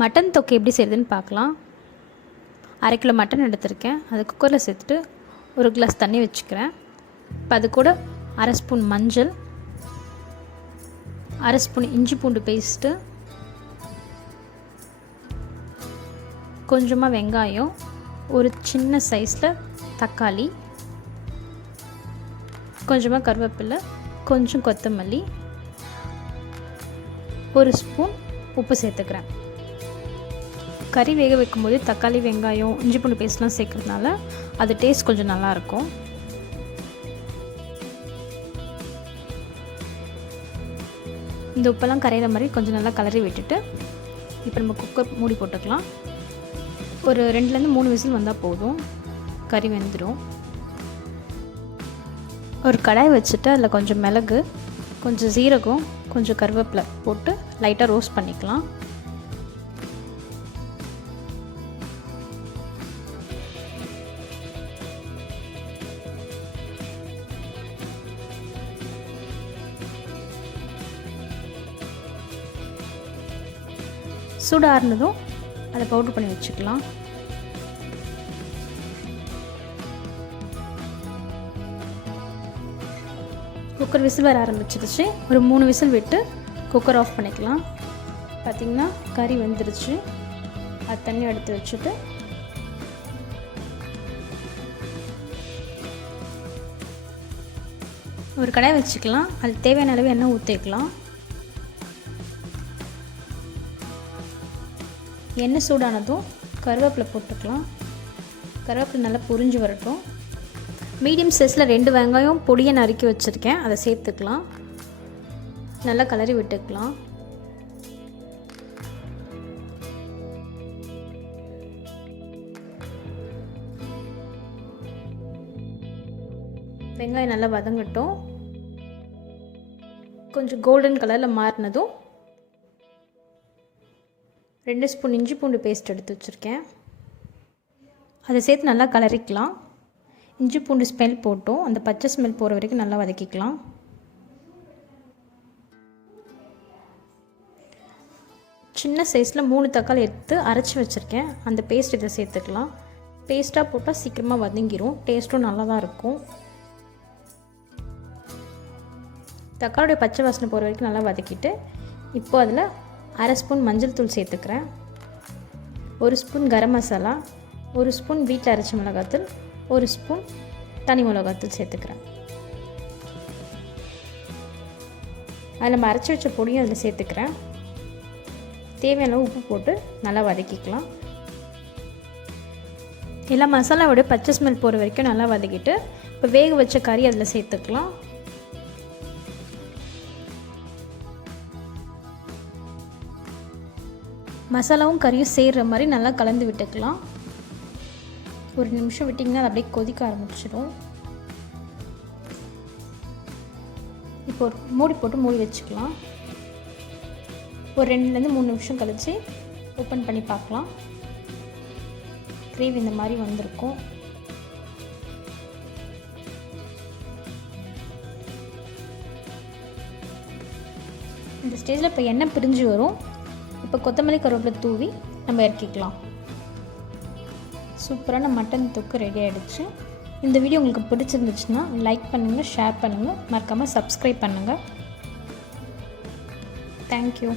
Mutton தொக்கு எப்படி செய்யுதுன்னு பார்க்கலாம். 1/2 கிலோ மட்டன் எடுத்திருக்கேன். அதை குக்கரில் சேர்த்துட்டு 1 கிளாஸ் தண்ணி வச்சுக்கிறேன். இப்போ அது கூட 1/2 ஸ்பூன் மஞ்சள், 1/2 ஸ்பூன் இஞ்சி பூண்டு பேஸ்ட்டு, கொஞ்சமாக வெங்காயம், ஒரு சின்ன சைஸில் தக்காளி, கொஞ்சமாக கருவேப்பிலை, கொஞ்சம் கொத்தமல்லி, 1 ஸ்பூன் உப்பு சேர்த்துக்கிறேன். கறி வேக வைக்கும்போது தக்காளி, வெங்காயம், இஞ்சி பூண்டு பேஸ்ட்லாம் சேர்க்குறதுனால அது டேஸ்ட் கொஞ்சம் நல்லாயிருக்கும். இந்த உப்பெல்லாம் கரையிற மாதிரி கொஞ்சம் நல்லா கலரி விட்டுட்டு இப்போ நம்ம குக்கர் மூடி போட்டுக்கலாம். ஒரு 2லேருந்து 3 விசில் வந்தால் போதும், கறி வெந்துடும். ஒரு கடாய் வச்சுட்டு அதில் கொஞ்சம் மிளகு, கொஞ்சம் சீரகம், கொஞ்சம் கருவேப்பிலை போட்டு லைட்டாக ரோஸ்ட் பண்ணிக்கலாம். சூடாறுனதும் அதை பவுட்ரு பண்ணி வச்சுக்கலாம். குக்கர் விசில் வர ஆரம்பிச்சிருச்சு. ஒரு 3 விசில் விட்டு குக்கர் ஆஃப் பண்ணிக்கலாம். பார்த்திங்கன்னா கறி வெந்துருச்சு. அது தண்ணி எடுத்து வச்சுட்டு ஒரு கடாய் வச்சுக்கலாம். அது தேவையான அளவு எண்ணெய் ஊற்றிக்கலாம். எண்ணெய் சூடானதும் கருவேப்பிலை போட்டுக்கலாம். கருவேப்பிலை நல்லா பொரிஞ்சு வரட்டும். மீடியம் சைஸில் 2 வெங்காயம் பொடியை நறுக்கி வச்சுருக்கேன், அதை சேர்த்துக்கலாம். நல்லா கலரி விட்டுக்கலாம். வெங்காயம் நல்லா வதங்கட்டும். கொஞ்சம் கோல்டன் கலரில் மாறினதும் 2 ஸ்பூன் இஞ்சி பூண்டு பேஸ்ட் எடுத்து வச்சுருக்கேன், அதை சேர்த்து நல்லா கலரிக்கலாம். இஞ்சி பூண்டு ஸ்மெல் போட்டோம், அந்த பச்சை ஸ்மெல் போகிற வரைக்கும் நல்லா வதக்கிக்கலாம். சின்ன சைஸில் 3 தக்காளி எடுத்து அரைச்சி வச்சுருக்கேன், அந்த பேஸ்ட் இதை சேர்த்துக்கலாம். பேஸ்ட்டாக போட்டால் சீக்கிரமாக வதங்கிடும், டேஸ்ட்டும் நல்லா தான் இருக்கும். தக்காளியோடைய பச்சை வாசனை போகிற வரைக்கும் நல்லா வதக்கிட்டு இப்போ அதில் 1/2 ஸ்பூன் மஞ்சள் தூள் சேர்த்துக்கிறேன், 1 ஸ்பூன் கரம் மசாலா, 1 ஸ்பூன் வீட்டில் அரைச்ச மிளகாத்தூள், 1 ஸ்பூன் தனி மிளகாத்தூள் சேர்த்துக்கிறேன். அதில் நம்ம அரைச்சி வச்ச பொடியும் அதில் சேர்த்துக்கிறேன். தேவையான உப்பு போட்டு நல்லா வதக்கிக்கலாம். எல்லா மசாலாவோட பச்சை ஸ்மெல் போகிற வரைக்கும் நல்லா வதக்கிட்டு இப்போ வேக வச்ச கறி அதில் சேர்த்துக்கலாம். மசாலாவும் கறியும் சேர்கிற மாதிரி நல்லா கலந்து விட்டுக்கலாம். ஒரு நிமிஷம் விட்டிங்கன்னா அது அப்படியே கொதிக்க ஆரம்பிச்சிடும். இப்போ ஒரு மூடி போட்டு மூடி வச்சுக்கலாம். ஒரு 2லேருந்து 3 நிமிஷம் கழித்து ஓப்பன் பண்ணி பார்க்கலாம். கிரேவி இந்த மாதிரி வந்திருக்கும். இந்த ஸ்டேஜில் இப்போ எண்ணெய் பிரிஞ்சு வரும். இப்போ கொத்தமல்லி கருவேப்பிலை தூவி நம்ம இறக்கிக்கலாம். சூப்பரான மட்டன் தொக்கு ரெடி ஆகிடுச்சு. இந்த வீடியோ உங்களுக்கு பிடிச்சிருந்துச்சுன்னா லைக் பண்ணுங்கள், ஷேர் பண்ணுங்கள், மறக்காமல் சப்ஸ்கிரைப் பண்ணுங்கள். தேங்க்யூ.